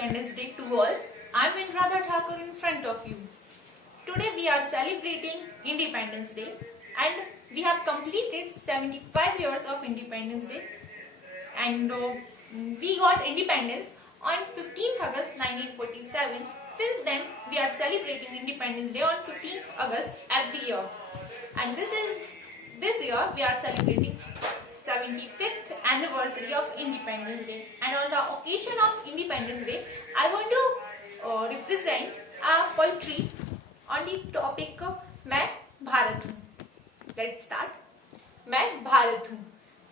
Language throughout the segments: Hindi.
Independence Day to all. I am Indradha Thakur in front of you. Today we are celebrating Independence Day and we have completed 75 years of Independence Day and we got independence on 15th August 1947. Since then we are celebrating Independence Day on 15th August every year, and this year we are celebrating 75th anniversary of Independence Day, and on the occasion of Independence Day I want to represent a poetry on the topic मैं भारत हूँ. Let's start. मैं भारत हूँ,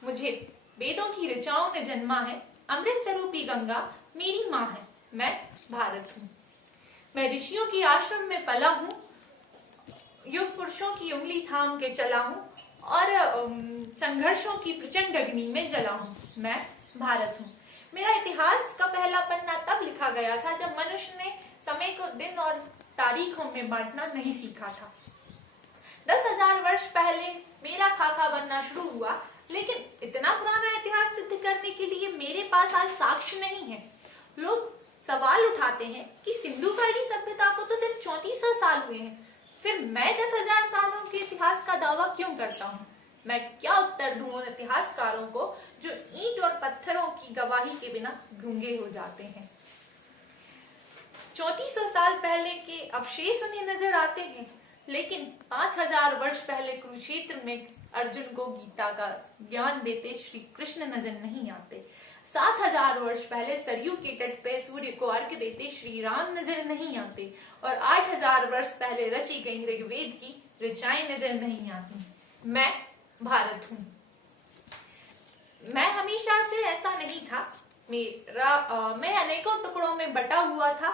मुझे वेदों की ऋचाओं ने जन्मा है, अमृत स्वरूपी गंगा मेरी माँ है. मैं भारत हूँ. मैं ऋषियों की आश्रम में पला हूँ, युग पुरुषों की उंगली थाम के चला हूँ और संघर्षों की प्रचंड अग्नि में जला हूँ. मैं भारत हूँ. मेरा इतिहास का पहला पन्ना तब लिखा गया था जब मनुष्य ने समय को दिन और तारीखों में बांटना नहीं सीखा था. 10,000 वर्ष पहले मेरा खाका बनना शुरू हुआ, लेकिन इतना पुराना इतिहास सिद्ध करने के लिए मेरे पास आज साक्ष्य नहीं है. लोग सवाल उठाते हैं कि सिंधु घाटी सभ्यता को तो सिर्फ 3400 साल हुए हैं, फिर मैं 10,000 सालों के इतिहास का दावा क्यों करता हूँ? मैं क्या उत्तर दूं उन इतिहासकारों को जो ईंट और पत्थरों की गवाही के बिना गूंगे हो जाते हैं. 3400 साल पहले के अवशेष उन्हें नजर आते हैं, लेकिन 5000 वर्ष पहले कुरुक्षेत्र में अर्जुन को गीता का ज्ञान देते श्री कृष्ण नजर नहीं आते. 7000 वर्ष पहले सरयू के तट पे सूर्य को अर्घ्य देते श्री राम नजर नहीं आते, और 8000 वर्ष पहले रची गई ऋग्वेद की ऋचाएं नजर नहीं आती. मैं भारत हूँ. मैं हमेशा से ऐसा नहीं था. मैं अनेकों टुकड़ों में बटा हुआ था,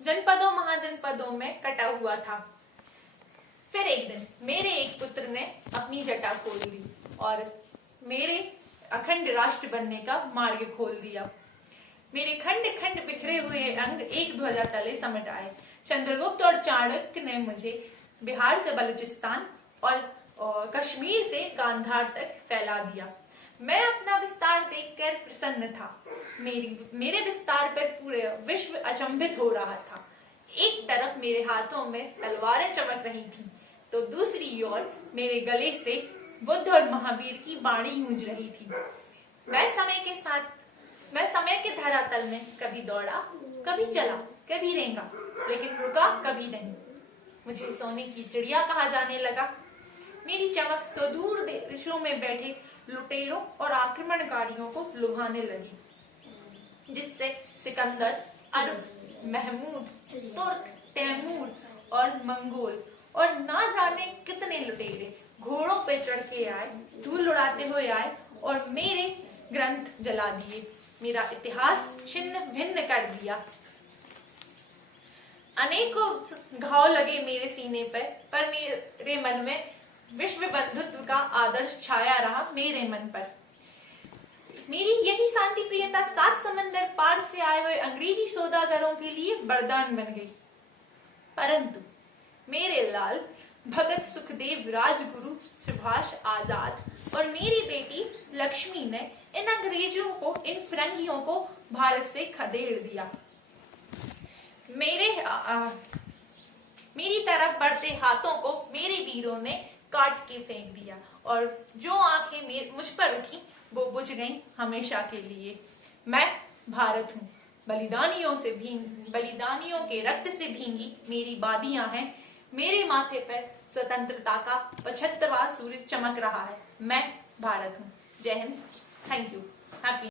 जनपदों महाजनपदों में कटा हुआ था. फिर एक दिन मेरे एक पुत्र ने अपनी जटा खोल दी और मेरे अखंड राष्ट्र बनने का मार्ग खोल दिया. मेरे खंड खंड बिखरे हुए अंग एक ध्वजा तले समट आए. चंद्रगुप्त और चाणक्य ने मुझे बिहार से बलूचिस्तान और कश्मीर से गांधार तक फैला दिया. मैं अपना विस्तार देखकर प्रसन्न था. मेरे विस्तार पर पूरे विश्व अचंभित हो रहा था. एक तरफ मेरे हाथों में तलवारें चमक रही थी, तो दूसरी ओर मेरे गले से बुद्ध और महावीर की बाणी गूंज रही थी. मैं समय के धरातल में कभी दौड़ा, कभी चला, कभी रेंगा, लेकिन रुका कभी नहीं. मुझे सोने की चिड़िया कहा जाने लगा. मेरी चमक सुदूर देशों में बैठे लुटेरों और आक्रमणकारियों को लुभाने लगी, जिससे सिकंदर, अरब, महमूद, तुर्क, तैमूर और मंगोल और ना जाने कितने लुटेरे घोड़ों पे चढ़ के आए, धूल उड़ाते हुए आए और मेरे ग्रंथ जला दिए, मेरा इतिहास छिन्न भिन्न कर दिया. अनेकों घाव लगे मेरे सीने पर मेरे मन में विश्व बंधुत्व का आदर्श छाया रहा. मेरे मन पर मेरी यही शांति प्रियता 7 समंदर पार से आए हुए अंग्रेजी सौदागरों के लिए वरदान बन गई. परंतु मेरे लाल भगत सुखदेव, राजगुरु सुभाष आजाद और मेरी बेटी लक्ष्मी ने इन अंग्रेजों को, इन फिरंगियों को भारत से खदेड़ दिया. मेरी तरफ बढ़ते हाथों को मेरे वीरों ने काट के फेंक दिया, और जो आंखें मुझ पर उठी वो बुझ गईं हमेशा के लिए. मैं भारत हूँ. बलिदानियों के रक्त से भींगी मेरी बादियां हैं. मेरे माथे पर स्वतंत्रता का 75वां सूर्य चमक रहा है. मैं भारत हूँ. जय हिंद. Thank you. हैप्पी